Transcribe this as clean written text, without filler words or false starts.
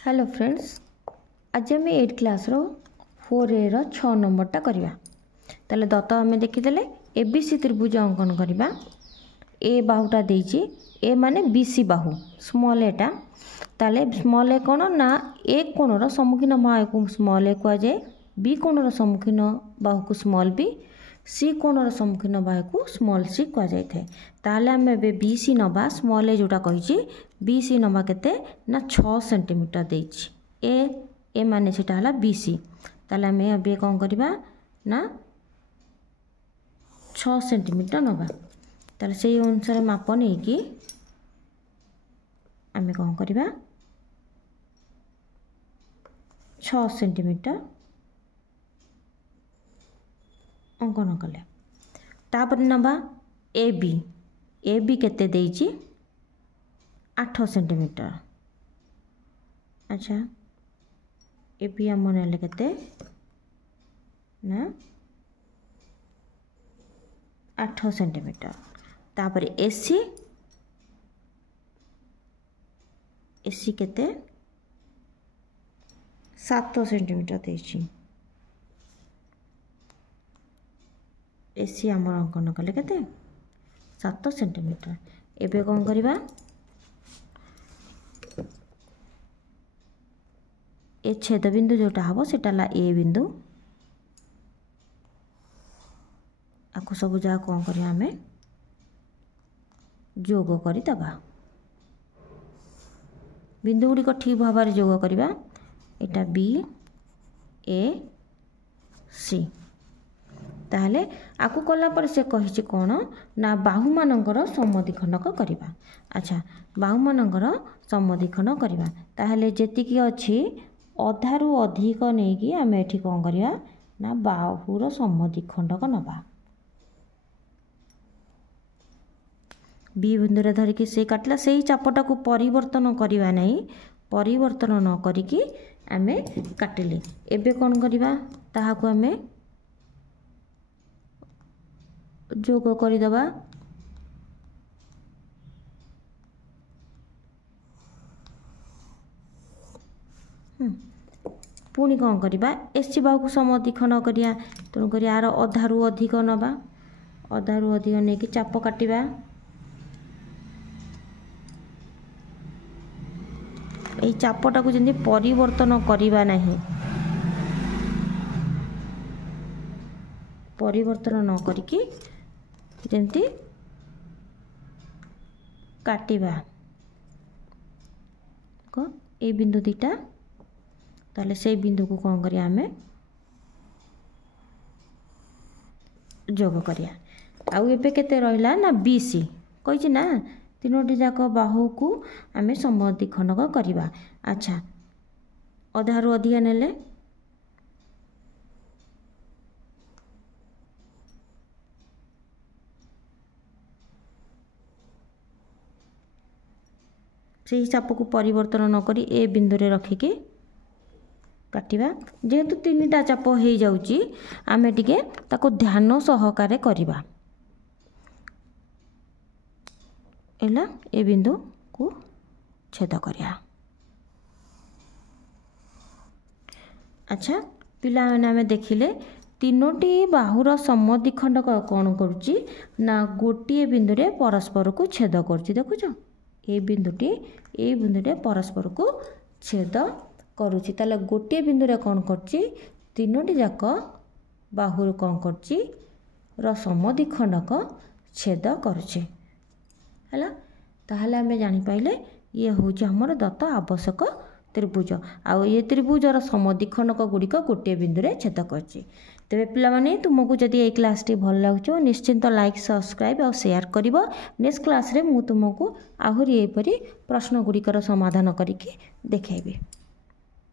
Hello friends, आज आम 8 class रो 4A रो 6 नंबरटा करवा। ताले दत्त आम देखीदे एबीसी त्रिभुज अंकन करवा। ए बाहुटा देइछि, ए माने बीसी बाहु स्मॉल एटा। ताले स्मॉल ए कोण ना ए कोणर सम्मुखीन बाहु को स्मॉल ए कुआ जाए, बी कोणर सम्मुखीन बाहु को स्मॉल बी, सी कोणर सम्मुखीन बाहु को स्मॉल सी कुआ जाय थाए। ताले आम एबे बीसी नबा, स्मॉल ए जोटा कहिछि बीसी नबा केते ना 6 सेंटीमीटर देइछि। ए माने सेटा हला बीसी। ताले आम एबे कोन करबा ना 6 सेंटीमीटर नबा। ताले सेही अनुसार माप नै कि आम कोन करबा 6 सेंटीमीटर अंकन कले। तापर नबा ए बी केते देइछि 8 सेंटीमीटर। अच्छा, ए बी आम नेले केते ना 8 सेंटीमीटर। तापर एसी केते 7 सेंटीमीटर देइछि। एसी आम अंकन कले केते 7 सेंटीमीटर। एबे कोन करबा ए छेद बिंदु जोटा हबो सेटा ला ए बिंदु। आको सब जा कोन करिया हमें जोग करि दबा। बिंदु गुडी को ठीक भाव में जोग करिबा। एटा बी ए सी। ताहले आकु कला पर से कहिछि कोन ना बाहु मानकर समद्विखंडक करिबा। अच्छा, बाहु मानकर समद्विखंड करिबा। ताहले जेतिकी अछि अधारु अधिक नै कि आम एठी कोन करिया ना बाहुर समद्विखंडक नबा। बी बिंदु रे धरिकी से काटला, सेही चापटा को परिवर्तन करिवा नै, परिवर्तन न करिकी आमे काटिले। एबे कोन करिबा ताहा को आमे जोग करि दबा। पुणी कौन करवा एसी बाहु को समद्विखंड करिया। तेणुक यार अधारु अधिक नबा, अधारु अधिक नहीं कि चाप काटिबा। एई चापटा को जंदी परिवर्तन करिबा नहीं, परिवर्तन न करिकी जंती काटिबा को ए बिंदु दीटा। ताले से बिंदु को कौन करिया हमें जोग करिया। आउ एबे केते रहिला ना बीसी कहिछि ना तीनोटी जाक बाहु को आमे समद्विखंडक करिबा। अच्छा, अधारु अधिक नेले से चाप को परिवर्तन न करी ए बिंदु रे रखिके काटिबा। जेहेतु तीनटा चाप हो जाउची आमे टिके ताको ध्यान सहकारे करिबा। एला ए बिंदु को छेद करिया। अच्छा, पिला माने आमे देखिले तीनोटी बाहुर समद्विखंडक कोन करूची ना गोटिए बिंदु रे परस्पर को छेद करची। देखुछ ए बिंदु रे परस्पर को छेद करूची। ताले गोटे बिंदु रे कोन करची तीनोटी जाक बाहुर कोन करची र समद्विखंडक छेद करूची। हला ताहले हमें जानि पाइले ये होची हमर दत्त आवश्यक त्रिभुज। आउ ये त्रिभुजर समद्विखंडक गुड़िक गोटे बिंदु रे छेद करची। तेबे पिला माने तुमको जदि ए क्लास टी भल लागुचो निश्चिंत लाइक सब्सक्राइब और शेयर करिवो। नेक्स्ट क्लास रे मु तुमको आहुरी एपरी प्रश्न गुड़िकर समाधान करिके देखेबी।